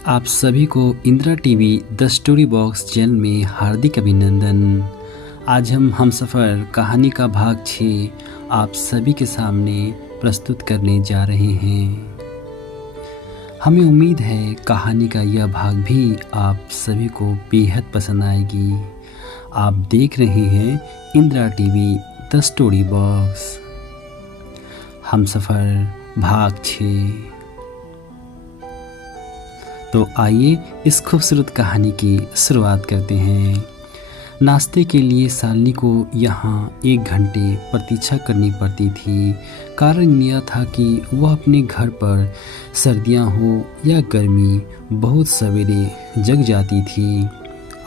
आप सभी को Indira TV the story box channel में हार्दिक अभिनंदन। आज हम हमसफ़र कहानी का भाग 6 आप सभी के सामने प्रस्तुत करने जा रहे हैं। हमें उम्मीद है कहानी का यह भाग भी आप सभी को बेहद पसंद आएगी। आप देख रहे हैं Indira TV the story box हमसफ़र भाग 6। तो आइए इस खूबसूरत कहानी की शुरुआत करते हैं। नाश्ते के लिए शालिनी को यहाँ 1 घंटे प्रतीक्षा करनी पड़ती थी। कारण यह था कि वह अपने घर पर सर्दियाँ हो या गर्मी बहुत सवेरे जग जाती थी।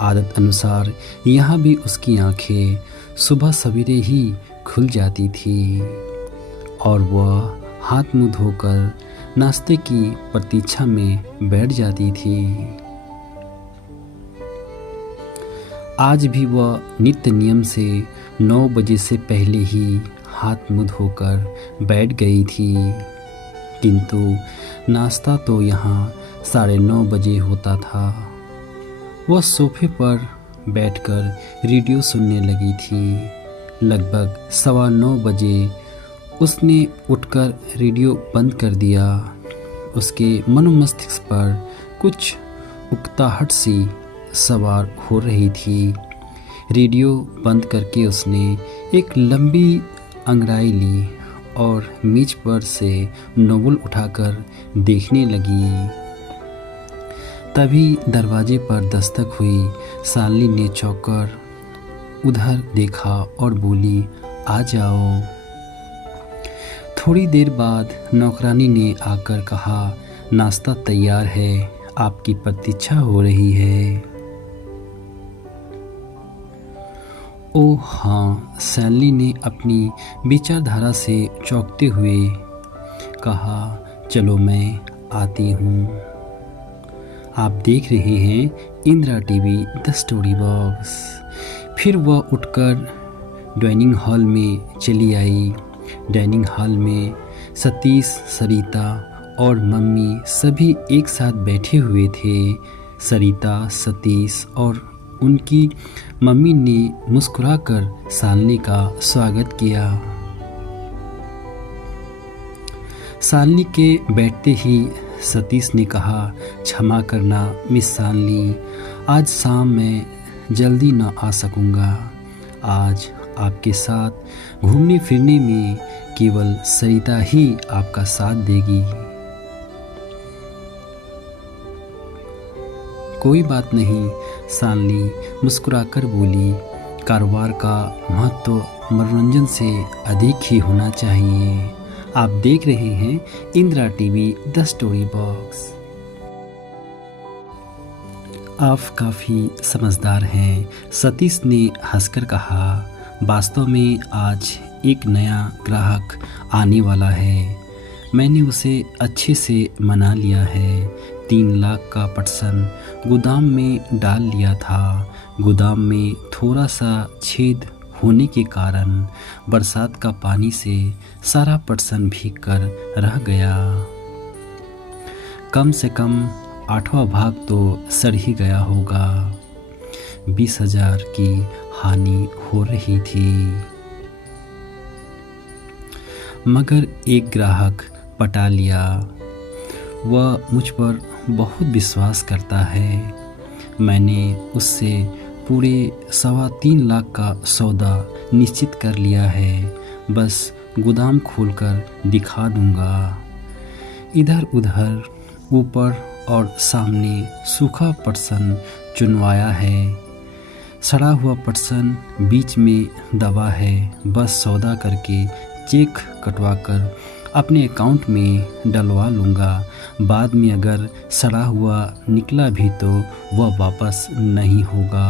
आदत अनुसार यहाँ भी उसकी आंखें सुबह सवेरे ही खुल जाती थी और वह हाथ मुँह धोकर नाश्ते की प्रतीक्षा में बैठ जाती थी। आज भी वह नित्य नियम से 9 बजे से पहले ही हाथ मुँह धोकर बैठ गई थी, किंतु नाश्ता तो यहाँ 9:30 बजे होता था। वह सोफे पर बैठकर रेडियो सुनने लगी थी। लगभग 9:15 बजे उसने उठकर रेडियो बंद कर दिया। उसके मनोमस्तिष्क पर कुछ उकताहट सी सवार हो रही थी। रेडियो बंद करके उसने एक लंबी अंगड़ाई ली और मेज पर से नोवेल उठाकर देखने लगी। तभी दरवाजे पर दस्तक हुई। शालिनी ने चौंककर उधर देखा और बोली, आ जाओ। थोड़ी देर बाद नौकरानी ने आकर कहा, नाश्ता तैयार है, आपकी प्रतीक्षा हो रही है। ओह हाँ, शालिनी ने अपनी विचारधारा से चौंकते हुए कहा, चलो मैं आती हूँ। आप देख रहे हैं Indira TV the story box. फिर वह उठकर डाइनिंग हॉल में चली आई। डाइनिंग हॉल में सतीश, सरिता और मम्मी सभी एक साथ बैठे हुए थे। सरिता, सतीश और उनकी मम्मी ने मुस्कुराकर शालिनी का स्वागत किया। शालिनी के बैठते ही सतीश ने कहा, क्षमा करना मिस शालिनी, आज शाम मैं जल्दी न आ सकूँगा। आज आपके साथ घूमने फिरने में केवल सरिता ही आपका साथ देगी। कोई बात नहीं, शालिनी मुस्कुराकर बोली, कारोबार का महत्व मनोरंजन से अधिक ही होना चाहिए। आप देख रहे हैं Indira TV the story box. आप काफ़ी समझदार हैं, सतीश ने हंसकर कहा। वास्तव में आज एक नया ग्राहक आने वाला है। मैंने उसे अच्छे से मना लिया है। 3 लाख का पटसन गोदाम में डाल लिया था। गोदाम में थोड़ा सा छेद होने के कारण बरसात का पानी से सारा पटसन भीग कर रह गया। कम से कम 8वां भाग तो सड़ ही गया होगा। 20,000 की हानि हो रही थी। मगर एक ग्राहक पटा लिया। वह मुझ पर बहुत विश्वास करता है। मैंने उससे पूरे 3.25 लाख का सौदा निश्चित कर लिया है। बस गोदाम खोलकर दिखा दूंगा। इधर उधर, ऊपर और सामने सूखा पटसन चुनवाया है। सड़ा हुआ पटसन बीच में दबा है। बस सौदा करके चेक कटवाकर अपने अकाउंट में डलवा लूँगा। बाद में अगर सड़ा हुआ निकला भी तो वह वापस नहीं होगा।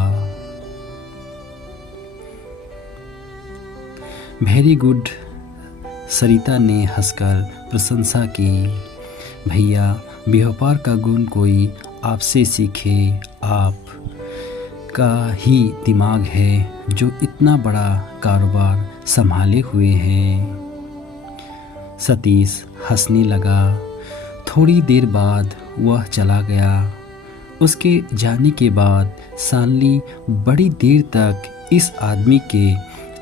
वेरी गुड, सरिता ने हंसकर प्रशंसा की। भैया, व्यापार का गुण कोई आपसे सीखे। आप का ही दिमाग है जो इतना बड़ा कारोबार संभाले हुए हैं। सतीश हंसने लगा। थोड़ी देर बाद वह चला गया। उसके जाने के बाद शालिनी बड़ी देर तक इस आदमी के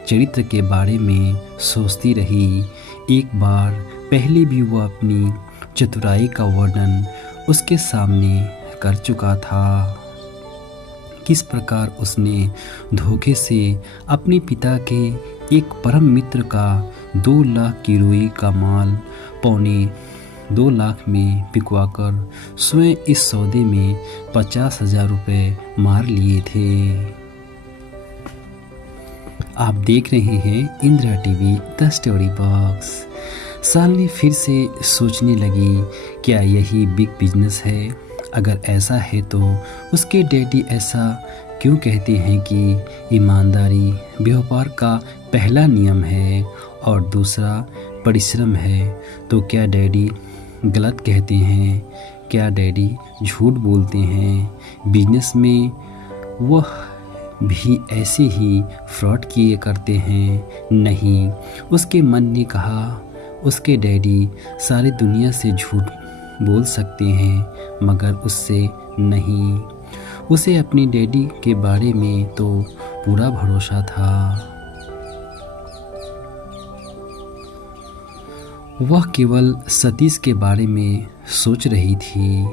चरित्र के बारे में सोचती रही। एक बार पहले भी वह अपनी चतुराई का वर्णन उसके सामने कर चुका था। किस प्रकार उसने धोखे से अपने पिता के एक परम मित्र का 2 लाख की रुई का माल 2.25 लाख में बिकवाकर स्वयं इस सौदे में 50,000 रुपये मार लिए थे। आप देख रहे हैं Indira TV the story box. Shalini फिर से सोचने लगी, क्या यही बिग बिजनेस है? अगर ऐसा है तो उसके डैडी ऐसा क्यों कहते हैं कि ईमानदारी व्यापार का पहला नियम है और दूसरा परिश्रम है? तो क्या डैडी गलत कहते हैं? क्या डैडी झूठ बोलते हैं? बिजनेस में वह भी ऐसे ही फ्रॉड किए करते हैं? नहीं, उसके मन ने कहा, उसके डैडी सारी दुनिया से झूठ बोल सकते हैं मगर उससे नहीं। उसे अपने डैडी के बारे में तो पूरा भरोसा था। वह केवल सतीश के बारे में सोच रही थी।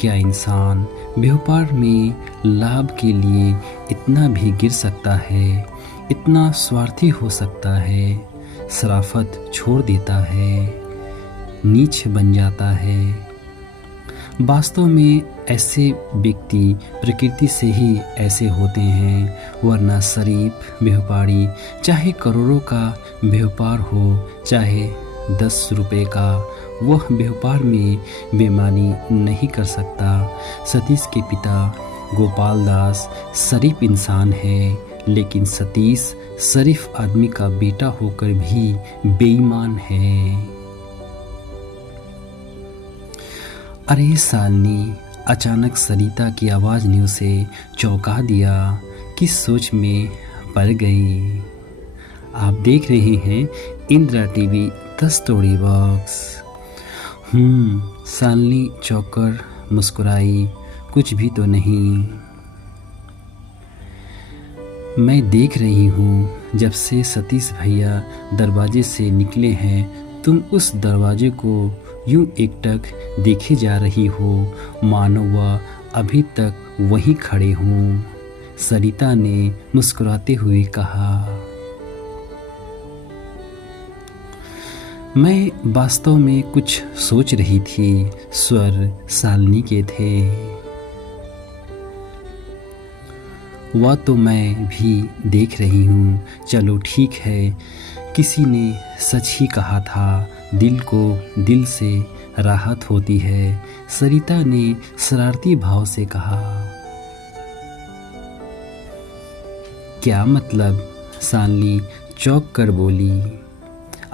क्या इंसान व्यापार में लाभ के लिए इतना भी गिर सकता है? इतना स्वार्थी हो सकता है? शराफत छोड़ देता है? नीच बन जाता है? वास्तव में ऐसे व्यक्ति प्रकृति से ही ऐसे होते हैं, वरना शरीफ व्यापारी चाहे करोड़ों का व्यापार हो चाहे 10 रुपए का, वह व्यापार में बेईमानी नहीं कर सकता। सतीश के पिता गोपाल दास शरीफ इंसान है, लेकिन सतीश शरीफ आदमी का बेटा होकर भी बेईमान है। अरे शालिनी, अचानक सरिता की आवाज़ ने उसे चौंका दिया। किस सोच में पड़ गई? आप देख रहे हैं Indira TV the story box. Shalini चौंकर मुस्कुराई, कुछ भी तो नहीं। मैं देख रही हूँ जब से सतीश भैया दरवाजे से निकले हैं, तुम उस दरवाजे को यूं एकटक देखे जा रही हो मानो वह अभी तक वहीं खड़े हों। सरिता ने मुस्कुराते हुए कहा, मैं वास्तव में कुछ सोच रही थी। स्वर शालिनी के थे। वह तो मैं भी देख रही हूँ। चलो ठीक है, किसी ने सच ही कहा था, दिल को दिल से राहत होती है। सरिता ने शरारती भाव से कहा। क्या मतलब? शालिनी चौंक कर बोली।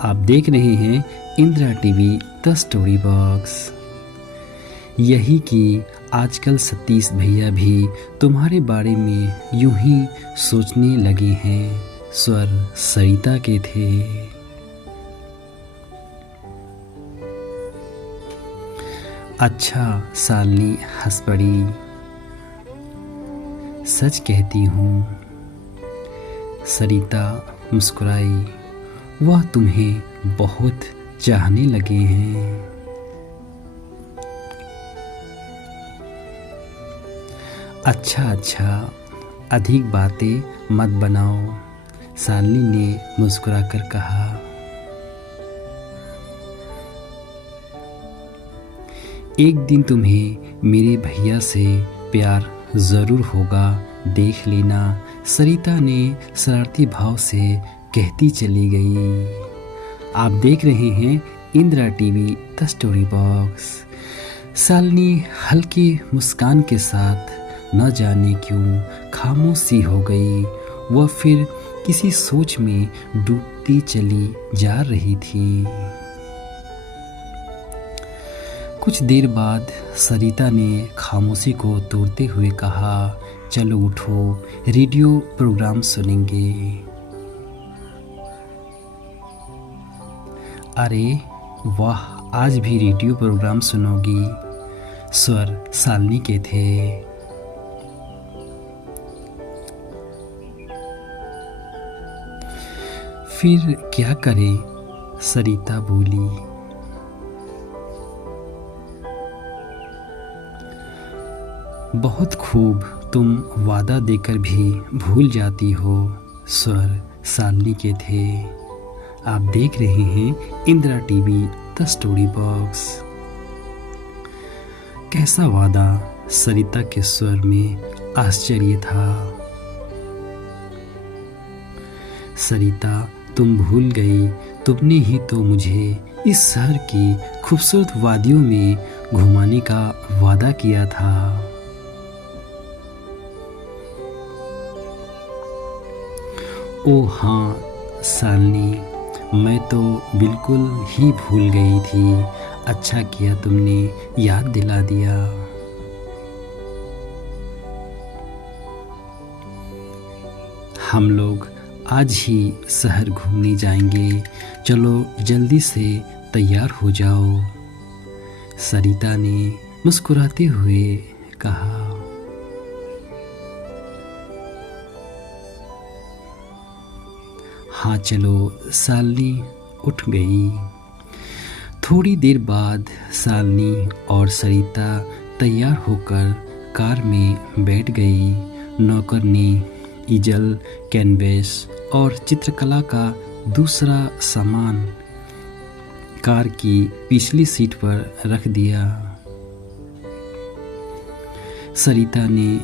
आप देख रहे हैं Indira TV the story box. यही कि आजकल सतीश भैया भी तुम्हारे बारे में यूं ही सोचने लगे हैं। स्वर सरिता के थे। अच्छा, शालिनी हंस पड़ी। सच कहती हूँ। सरिता मुस्कुराई। वह तुम्हें बहुत चाहने लगे हैं। अच्छा, अधिक बातें मत बनाओ, शालिनी ने मुस्कुराकर कहा। एक दिन तुम्हें मेरे भैया से प्यार ज़रूर होगा, देख लेना, सरिता ने शरारती भाव से कहती चली गई। आप देख रहे हैं Indira TV the story box. Shalini हल्की मुस्कान के साथ न जाने क्यों खामोशी हो गई। वह फिर किसी सोच में डूबती चली जा रही थी। कुछ देर बाद सरिता ने खामोशी को तोड़ते हुए कहा, चलो उठो, रेडियो प्रोग्राम सुनेंगे। अरे वाह, आज भी रेडियो प्रोग्राम सुनोगी? स्वर शालिनी के थे। फिर क्या करे, सरिता बोली। बहुत खूब, तुम वादा देकर भी भूल जाती हो, स्वर शालिनी के थे। आप देख रहे हैं Indira TV the story box. कैसा वादा, सरिता के स्वर में आश्चर्य था। सरिता, तुम भूल गई, तुमने ही तो मुझे इस शहर की खूबसूरत वादियों में घुमाने का वादा किया था। ओ हाँ शालिनी, मैं तो बिल्कुल ही भूल गई थी। अच्छा किया तुमने याद दिला दिया। हम लोग आज ही शहर घूमने जाएंगे, चलो जल्दी से तैयार हो जाओ, सरिता ने मुस्कुराते हुए कहा। हाँ चलो, शालिनी उठ गई। थोड़ी देर बाद शालिनी और सरिता तैयार होकर कार में बैठ गई। नौकर ने इजल, कैनवस और चित्रकला का दूसरा सामान कार की पिछली सीट पर रख दिया। सरिता ने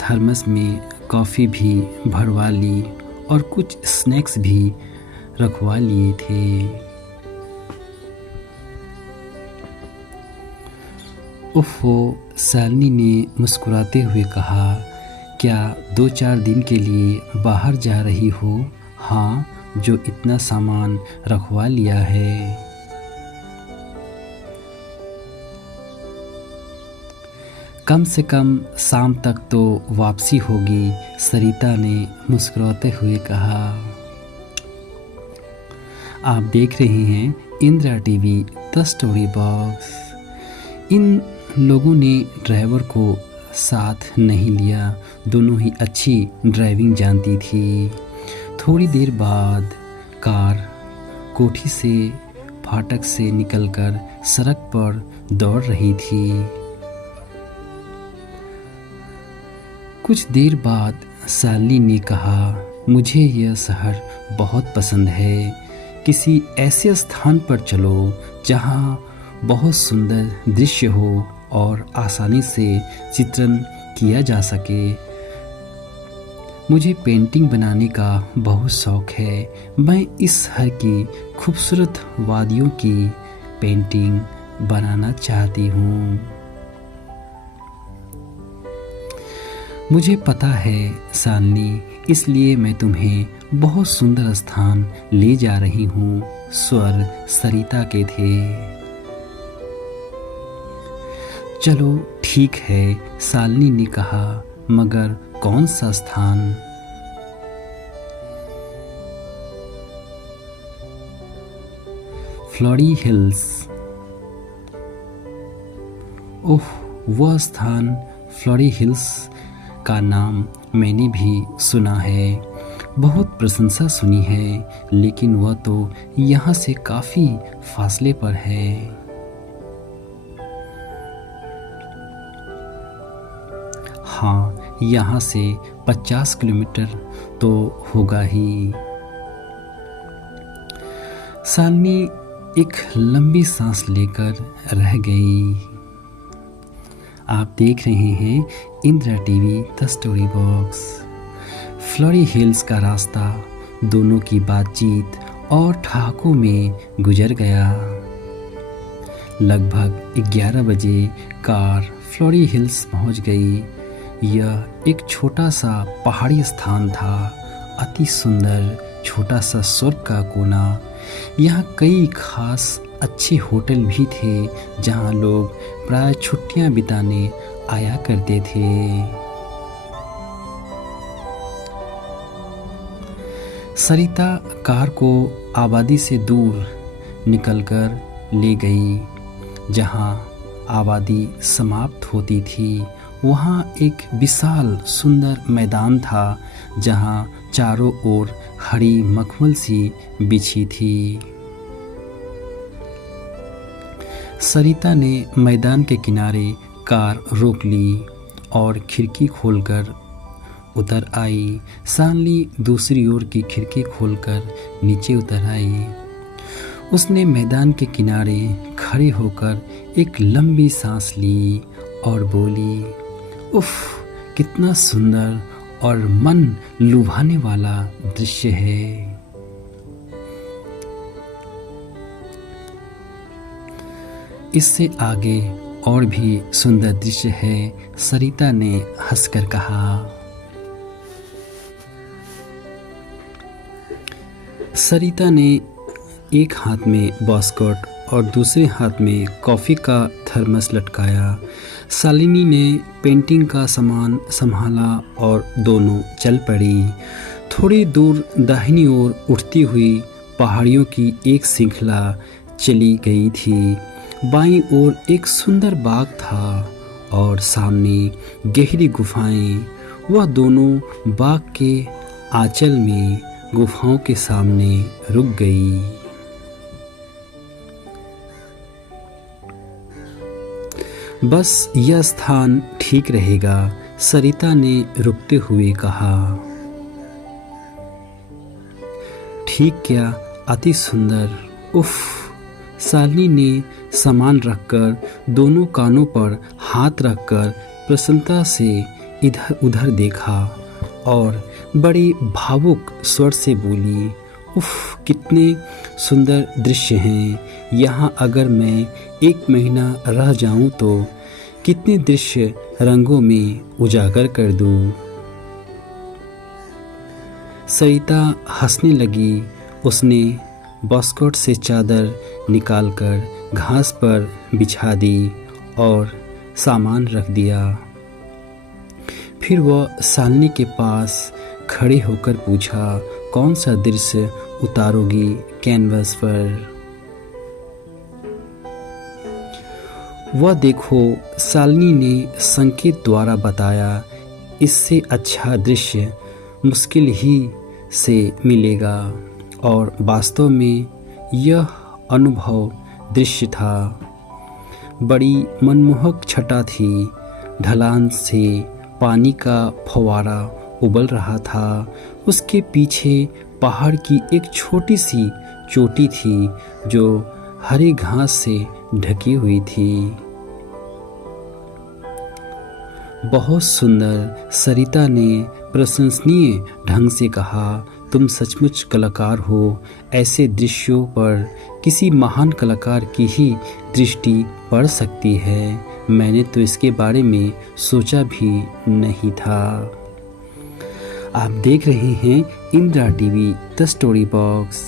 थर्मस में कॉफ़ी भी भरवा ली और कुछ स्नैक्स भी रखवा लिए थे। उफ़ो, शालिनी ने मुस्कुराते हुए कहा, क्या 2-4 दिन के लिए बाहर जा रही हो? हाँ, जो इतना सामान रखवा लिया है। कम से कम शाम तक तो वापसी होगी, सरिता ने मुस्कुराते हुए कहा। आप देख रहे हैं Indira TV the story box. इन लोगों ने ड्राइवर को साथ नहीं लिया, दोनों ही अच्छी ड्राइविंग जानती थी। थोड़ी देर बाद कार कोठी से फाटक से निकलकर सड़क पर दौड़ रही थी। कुछ देर बाद शालिनी ने कहा, मुझे यह शहर बहुत पसंद है। किसी ऐसे स्थान पर चलो जहाँ बहुत सुंदर दृश्य हो और आसानी से चित्रण किया जा सके। मुझे पेंटिंग बनाने का बहुत शौक है। मैं इस शहर की खूबसूरत वादियों की पेंटिंग बनाना चाहती हूँ। मुझे पता है शालिनी, इसलिए मैं तुम्हें बहुत सुंदर स्थान ले जा रही हूँ, स्वर सरिता के थे। चलो ठीक है, शालिनी ने कहा, मगर कौन सा स्थान? Flori hills. ओह, वह स्थान फ्लोरी हिल्स का नाम मैंने भी सुना है, बहुत प्रशंसा सुनी है, लेकिन वह तो यहाँ से काफ़ी फासले पर है। हाँ, यहाँ से 50 किलोमीटर तो होगा ही। शालिनी एक लंबी सांस लेकर रह गई। आप देख रहे हैं Indira TV the story box. फ्लोरी हिल्स का रास्ता दोनों की बातचीत और ठहाकों में गुजर गया। लगभग 11 बजे कार फ्लोरी हिल्स पहुंच गई। यह एक छोटा सा पहाड़ी स्थान था, अति सुंदर छोटा सा स्वर्ग का कोना। यहाँ कई खास अच्छे होटल भी थे जहाँ लोग प्राय छुट्टियाँ बिताने आया करते थे। सरिता कार को आबादी से दूर निकलकर ले गई, जहाँ आबादी समाप्त होती थी वहाँ एक विशाल सुंदर मैदान था जहाँ चारों ओर हरी मखमल सी बिछी थी। सरिता ने मैदान के किनारे कार रोक ली और खिड़की खोलकर उतर आई। शालिनी दूसरी ओर की खिड़की खोलकर नीचे उतर आई। उसने मैदान के किनारे खड़े होकर एक लंबी सांस ली और बोली, उफ, कितना सुंदर और मन लुभाने वाला दृश्य है। इससे आगे और भी सुंदर दृश्य है, सरिता ने हंसकर कहा। सरिता ने एक हाथ में बास्केट और दूसरे हाथ में कॉफ़ी का थर्मस लटकाया। शालिनी ने पेंटिंग का सामान संभाला और दोनों चल पड़ी। थोड़ी दूर दाहिनी ओर उठती हुई पहाड़ियों की एक श्रृंखला चली गई थी। बाईं ओर एक सुंदर बाग था और सामने गहरी गुफाएं। वह दोनों बाग के आंचल में गुफाओं के सामने रुक गई। बस यह स्थान ठीक रहेगा, सरिता ने रुकते हुए कहा। ठीक क्या, अति सुंदर। उफ, शालिनी ने सामान रखकर दोनों कानों पर हाथ रखकर प्रसन्नता से इधर उधर देखा और बड़ी भावुक स्वर से बोली, उफ, कितने सुंदर दृश्य हैं। यहाँ अगर मैं 1 महीना रह जाऊं तो कितने दृश्य रंगों में उजागर कर दूं। सरिता हंसने लगी। उसने बास्केट से चादर निकालकर घास पर बिछा दी और सामान रख दिया। फिर वह शालिनी के पास खड़े होकर पूछा, कौन सा दृश्य उतारोगी कैनवस पर? वह देखो, शालिनी ने संकेत द्वारा बताया। इससे अच्छा दृश्य मुश्किल ही से मिलेगा। और वास्तव में यह अनुभव दृश्य था। बड़ी मनमोहक छटा थी। ढलान से पानी का फव्वारा उबल रहा था। उसके पीछे पहाड़ की एक छोटी सी चोटी थी जो हरी घास से ढकी हुई थी। बहुत सुंदर, सरिता ने प्रशंसनीय ढंग से कहा। तुम सचमुच कलाकार हो। ऐसे दृश्यों पर किसी महान कलाकार की ही दृष्टि पड़ सकती है। मैंने तो इसके बारे में सोचा भी नहीं था। आप देख रहे हैं Indira TV the story box.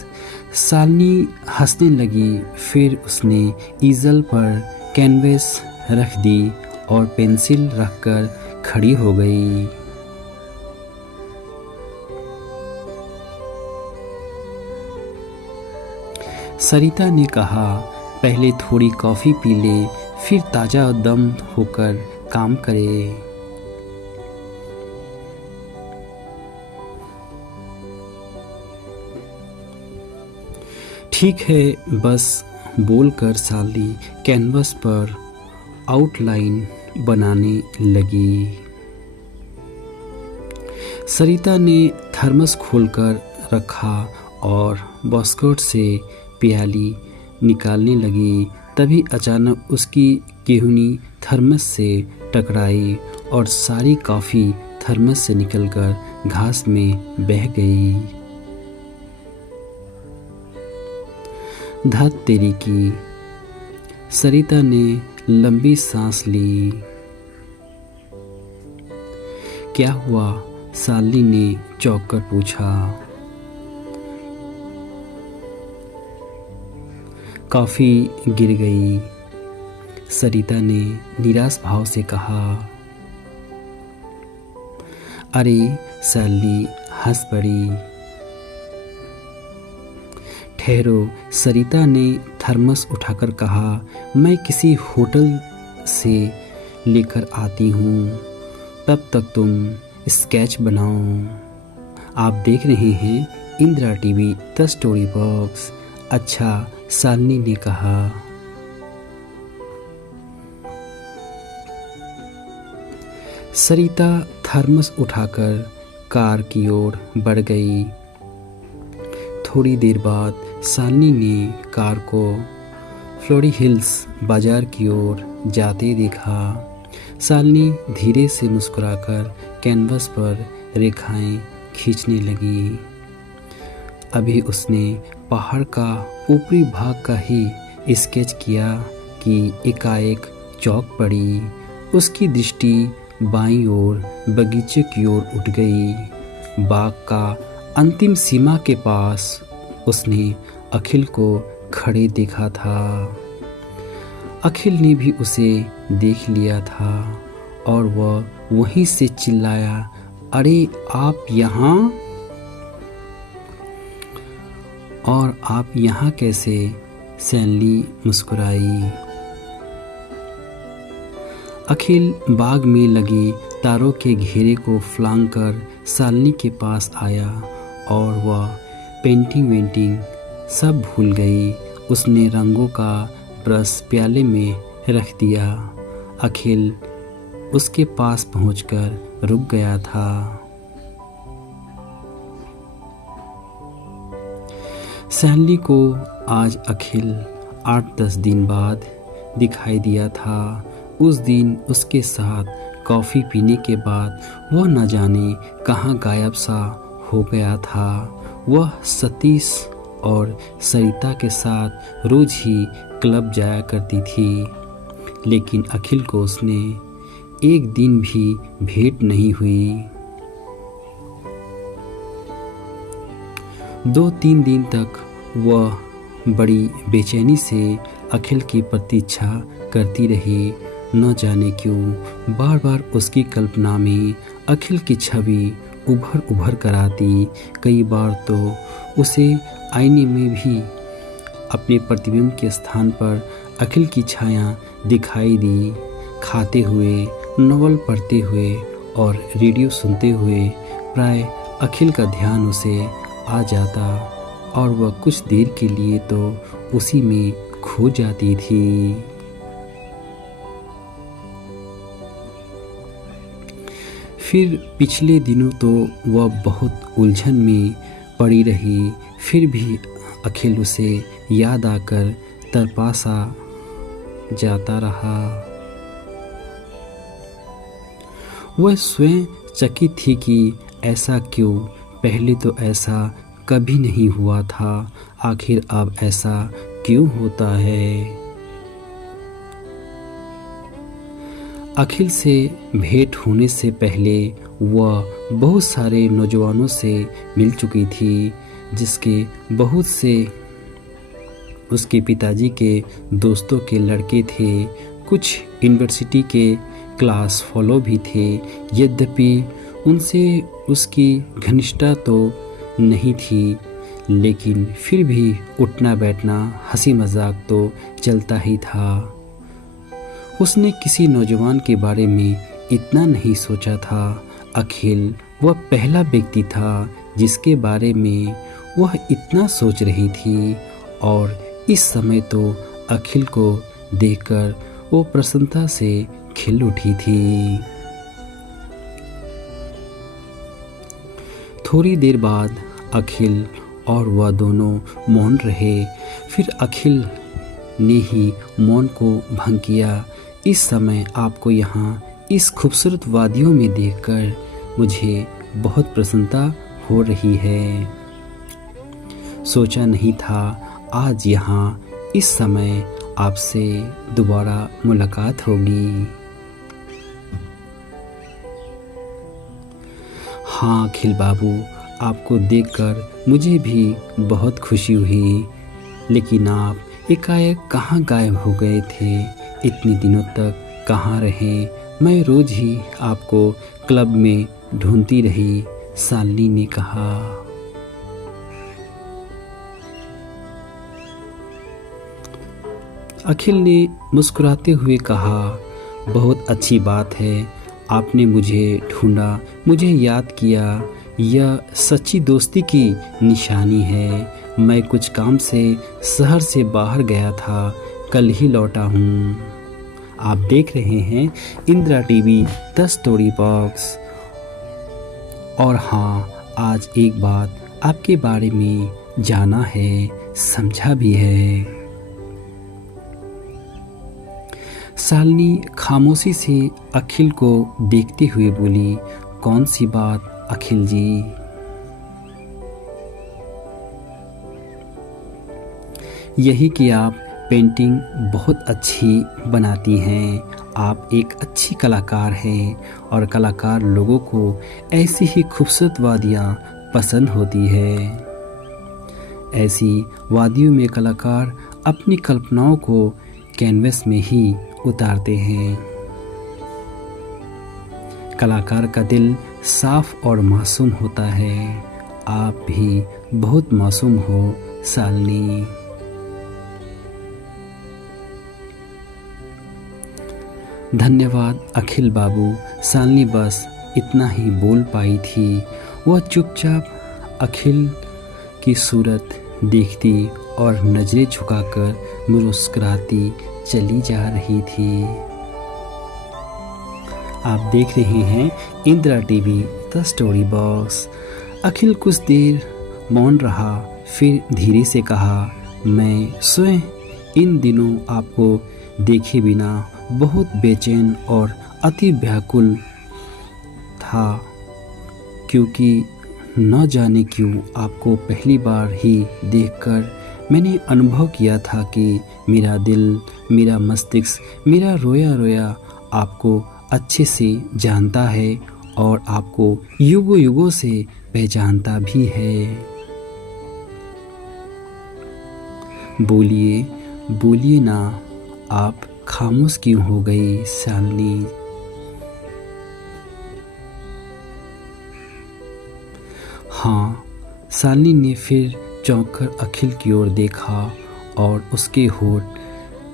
Shalini हंसने लगी। फिर उसने ईजल पर कैनवस रख दी और पेंसिल रखकर खड़ी हो गई। सरिता ने कहा, पहले थोड़ी कॉफ़ी पी ले, फिर ताज़ा दम होकर काम करे। ठीक है, बस बोलकर शालिनी कैनवस पर आउटलाइन बनाने लगी। सरिता ने थर्मस खोलकर रखा और बास्केट से प्याली निकालने लगी। तभी अचानक उसकी केहूनी थर्मस से टकराई और सारी कॉफ़ी थर्मस से निकलकर घास में बह गई। धत तेरी की। सरिता ने लंबी सांस ली। क्या हुआ? शालिनी ने चौंक कर पूछा। कॉफ़ी गिर गई। सरिता ने निराश भाव से कहा। अरे, शालिनी हंस पड़ी। ठहरो, सरिता ने थर्मस उठाकर कहा। मैं किसी होटल से लेकर आती हूँ, तब तक तुम स्केच बनाओ। आप देख रहे हैं Indira TV the story box. अच्छा, शालिनी ने कहा। सरिता थर्मस उठाकर कार की ओर बढ़ गई। थोड़ी देर बाद शालिनी ने कार को फ्लोरी हिल्स बाजार की ओर जाते देखा। शालिनी धीरे से मुस्कुराकर कैनवस पर रेखाएं खींचने लगी। अभी उसने पहाड़ का ऊपरी भाग का ही स्केच किया कि एकाएक चौंक पड़ी। उसकी दृष्टि बाईं ओर बगीचे की ओर उठ गई। बाग का अंतिम सीमा के पास उसने अखिल को खड़े देखा था। अखिल ने भी उसे देख लिया था और वह वहीं से चिल्लाया, अरे आप यहाँ? और आप यहाँ कैसे? शालिनी मुस्कुराई। अखिल बाग में लगी तारों के घेरे को फांग कर शालिनी के पास आया और वह पेंटिंग वेंटिंग सब भूल गई। उसने रंगों का ब्रश प्याले में रख दिया। अखिल उसके पास पहुंचकर रुक गया था। शालिनी को आज अखिल 8-10 दिन बाद दिखाई दिया था। उस दिन उसके साथ कॉफ़ी पीने के बाद वह न जाने कहाँ गायब सा हो गया था। वह सतीश और सरिता के साथ रोज ही क्लब जाया करती थी, लेकिन अखिल को उसने एक दिन भी भेंट नहीं हुई। 2-3 दिन तक वह बड़ी बेचैनी से अखिल की प्रतीक्षा करती रही। न जाने क्यों बार बार उसकी कल्पना में अखिल की छवि उभर उभर कर आती। कई बार तो उसे आईने में भी अपने प्रतिबिंब के स्थान पर अखिल की छाया दिखाई दी। खाते हुए, नॉवल पढ़ते हुए और रेडियो सुनते हुए प्राय अखिल का ध्यान उसे आ जाता और वह कुछ देर के लिए तो उसी में खो जाती थी। फिर पिछले दिनों तो वह बहुत उलझन में पड़ी रही। फिर भी अखिल उसे याद आकर तरपासा जाता रहा। वह स्वयं चकित थी कि ऐसा क्यों? पहले तो ऐसा कभी नहीं हुआ था। आखिर अब ऐसा क्यों होता है? अखिल से भेंट होने से पहले वह बहुत सारे नौजवानों से मिल चुकी थी, जिसके बहुत से उसके पिताजी के दोस्तों के लड़के थे। कुछ यूनिवर्सिटी के क्लास फॉलो भी थे। यद्यपि उनसे उसकी घनिष्ठता तो नहीं थी, लेकिन फिर भी उठना बैठना, हंसी मजाक तो चलता ही था। उसने किसी नौजवान के बारे में इतना नहीं सोचा था। अखिल वह पहला व्यक्ति था जिसके बारे में वह इतना सोच रही थी, और इस समय तो अखिल को देखकर वो प्रसन्नता से खिल उठी थी। थोड़ी देर बाद अखिल और वह दोनों मौन रहे। फिर अखिल ने ही मौन को भंग किया। इस समय आपको यहाँ इस खूबसूरत वादियों में देखकर मुझे बहुत प्रसन्नता हो रही है। सोचा नहीं था आज यहाँ इस समय आपसे दोबारा मुलाकात होगी। हाँ अखिल बाबू, आपको देखकर मुझे भी बहुत खुशी हुई, लेकिन आप एकाएक कहाँ गायब हो गए थे? इतने दिनों तक कहाँ रहे? मैं रोज ही आपको क्लब में ढूंढती रही, शालिनी ने कहा। अखिल ने मुस्कुराते हुए कहा, बहुत अच्छी बात है, आपने मुझे ढूंढा, मुझे याद किया। यह सच्ची दोस्ती की निशानी है। मैं कुछ काम से शहर से बाहर गया था, कल ही लौटा हूँ। आप देख रहे हैं Indira TV the story box. और हाँ, आज एक बात आपके बारे में जाना है, समझा भी है। शालिनी खामोशी से अखिल को देखते हुए बोली, कौन सी बात अखिल जी? यही कि आप पेंटिंग बहुत अच्छी बनाती हैं। आप एक अच्छी कलाकार हैं और कलाकार लोगों को ऐसी ही खूबसूरत वादियाँ पसंद होती है। ऐसी वादियों में कलाकार अपनी कल्पनाओं को कैनवस में ही उतारते हैं। कलाकार का दिल साफ और मासूम होता है। आप भी बहुत मासूम हो शालिनी। धन्यवाद अखिल बाबू। शालिनी बस इतना ही बोल पाई थी। वह चुपचाप अखिल की सूरत देखती और नजरें झुकाकर मुस्कुराती चली जा रही थी। आप देख रहे हैं Indira TV the story box. Akhil कुछ देर मौन रहा, फिर धीरे से कहा, मैं स्वयं इन दिनों आपको देखे बिना बहुत बेचैन और अति व्याकुल था, क्योंकि न जाने क्यों आपको पहली बार ही देखकर मैंने अनुभव किया था कि मेरा दिल, मेरा मस्तिष्क, मेरा रोया रोया आपको अच्छे से जानता है और आपको युगों युगों से पहचानता भी है। बोलिए बोलिए ना, आप खामोश क्यों हो गई शालिनी? हाँ, शालिनी ने फिर चौंक कर अखिल की ओर देखा और उसके होठ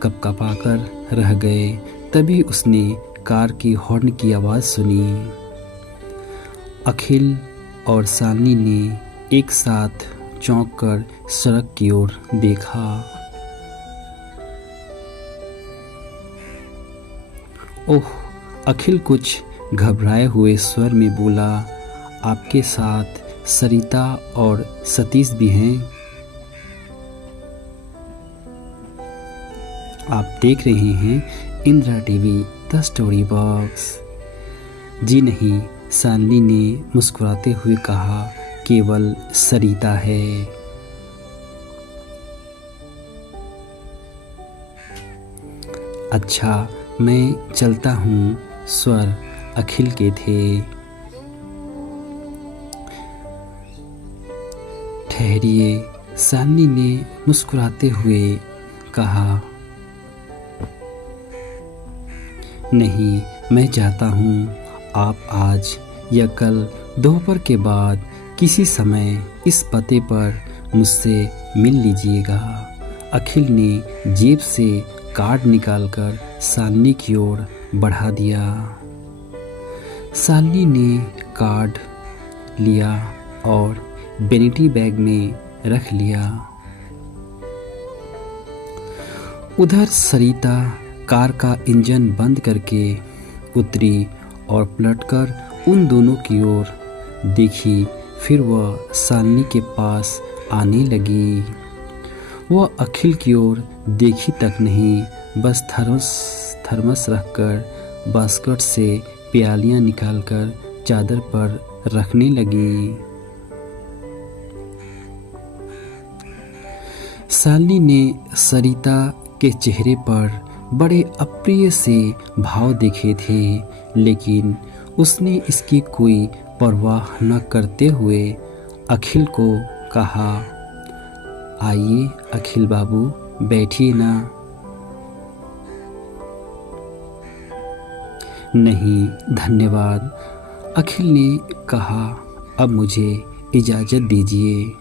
कँपकँपाकर रह गए। तभी उसने कार की हॉर्न की आवाज़ सुनी। अखिल और शालिनी ने एक साथ चौंक कर सड़क की ओर देखा। ओह, अखिल कुछ घबराए हुए स्वर में बोला, आपके साथ सरिता और सतीश भी हैं? आप देख रहे हैं Indira TV the story box. जी नहीं, शालिनी ने मुस्कुराते हुए कहा, केवल सरिता है। अच्छा, मैं चलता हूँ, स्वर अखिल के थे। ठहरिए, शालिनी ने मुस्कुराते हुए कहा। नहीं, मैं चाहता हूँ आप आज या कल दोपहर के बाद किसी समय इस पते पर मुझसे मिल लीजिएगा। अखिल ने जेब से कार्ड निकालकर शालिनी की ओर बढ़ा दिया। शालिनी ने कार्ड लिया और वैनिटी बैग में रख लिया। उधर सरिता कार का इंजन बंद करके उतरी और पलटकर उन दोनों की ओर देखी। फिर वह शालिनी के पास आने लगी। वह अखिल की ओर देखी तक नहीं, बस थर्मस रखकर बास्केट से प्यालियां निकालकर चादर पर रखने लगी। शालिनी ने सरिता के चेहरे पर बड़े अप्रिय से भाव देखे थे, लेकिन उसने इसकी कोई परवाह न करते हुए अखिल को कहा, आइए अखिल बाबू, बैठिए ना। नहीं धन्यवाद, अखिल ने कहा, अब मुझे इजाज़त दीजिए।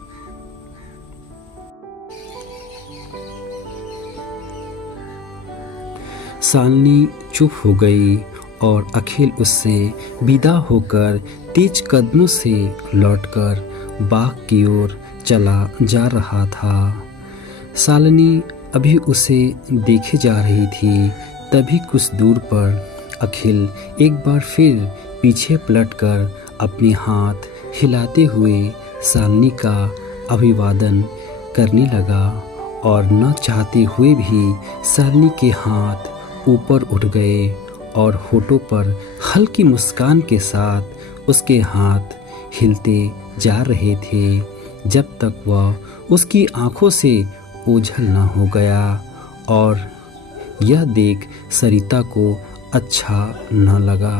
शालिनी चुप हो गई और अखिल उससे विदा होकर तेज कदमों से लौटकर बाग की ओर चला जा रहा था। शालिनी अभी उसे देखे जा रही थी, तभी कुछ दूर पर अखिल एक बार फिर पीछे पलटकर अपने हाथ हिलाते हुए शालिनी का अभिवादन करने लगा और न चाहते हुए भी शालिनी के हाथ ऊपर उठ गए और होठों पर हल्की मुस्कान के साथ उसके हाथ हिलते जा रहे थे जब तक वह उसकी आंखों से ओझल न हो गया। और यह देख सरिता को अच्छा न लगा।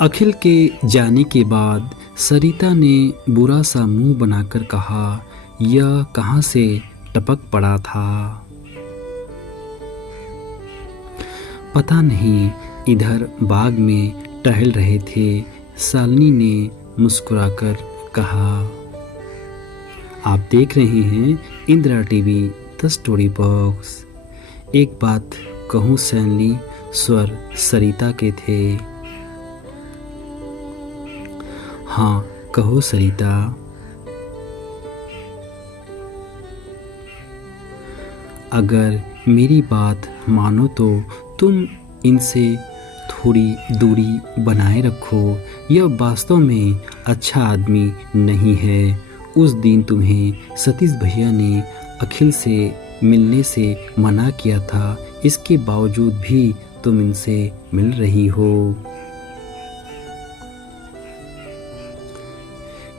अखिल के जाने के बाद सरिता ने बुरा सा मुंह बनाकर कहा, यह कहाँ से टपक पड़ा था? पता नहीं, इधर बाग में टहल रहे थे। शालिनी ने मुस्कुराकर कहा। आप देख रहे हैं Indira TV the story box. एक बात कहूँ शालिनी, स्वर सरिता के थे। हाँ कहो सरिता। अगर मेरी बात मानो तो तुम इनसे थोड़ी दूरी बनाए रखो। यह वास्तव में अच्छा आदमी नहीं है। उस दिन तुम्हें सतीश भैया ने अखिल से मिलने से मना किया था, इसके बावजूद भी तुम इनसे मिल रही हो।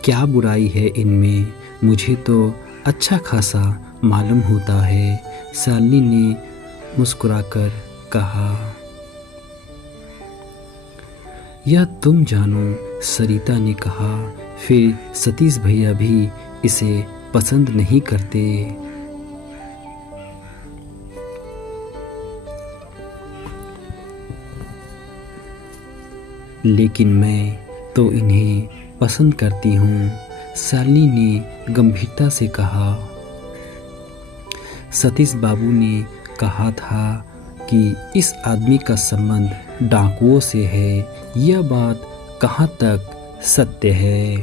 क्या बुराई है इनमें? मुझे तो अच्छा खासा मालूम होता है, शालिनी ने मुस्कुराकर कहा। यह तुम जानो, सरिता ने कहा। फिर सतीश भैया भी इसे पसंद नहीं करते। लेकिन मैं तो इन्हें पसंद करती हूँ, शालिनी ने गंभीरता से कहा। सतीश बाबू ने कहा था कि इस आदमी का संबंध डाकुओं से है। यह बात कहाँ तक सत्य है?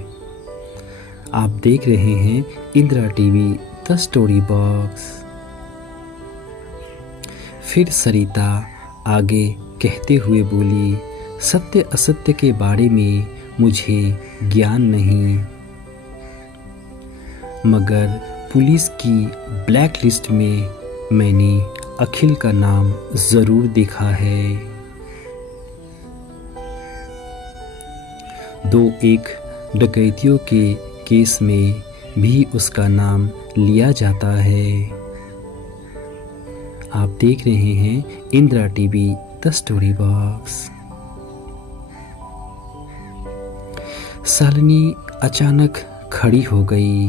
आप देख रहे हैं Indira TV the story box. फिर सरिता आगे कहते हुए बोली, सत्य असत्य के बारे में मुझे ज्ञान नहीं, मगर पुलिस की ब्लैक लिस्ट में मैंने अखिल का नाम ज़रूर देखा है। 2-1 डकैतियों के केस में भी उसका नाम लिया जाता है। आप देख रहे हैं Indira TV the story box. Shalini अचानक खड़ी हो गई।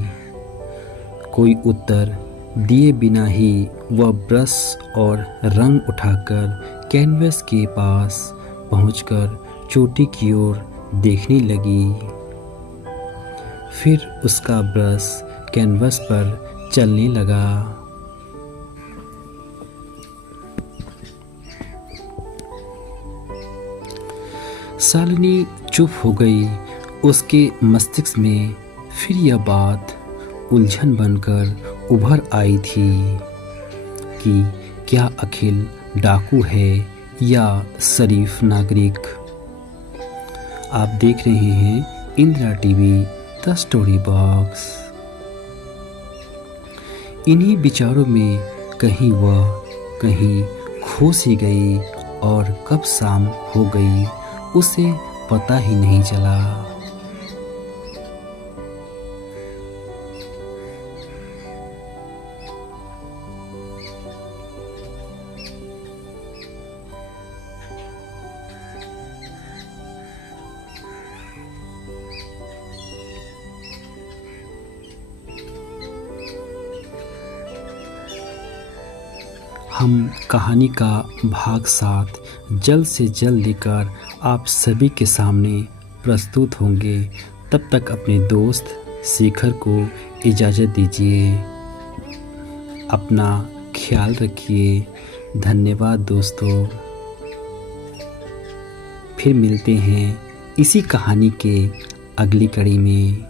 कोई उत्तर दिए बिना ही वह ब्रश और रंग उठाकर कैनवस के पास पहुंचकर चोटी की ओर देखने लगी। फिर उसका ब्रश कैनवस पर चलने लगा। शालिनी चुप हो गई। उसके मस्तिष्क में फिर यह बात उलझन बनकर उभर आई थी कि क्या अखिल डाकू है या शरीफ नागरिक। आप देख रहे हैं Indira TV the story box. इन्हीं विचारों में कहीं वह कहीं खो सी गई और कब शाम हो गई उसे पता ही नहीं चला। हम कहानी का भाग 7 जल्द से जल्द लेकर आप सभी के सामने प्रस्तुत होंगे। तब तक अपने दोस्त शेखर को इजाज़त दीजिए। अपना ख्याल रखिए। धन्यवाद दोस्तों। फिर मिलते हैं इसी कहानी के अगली कड़ी में।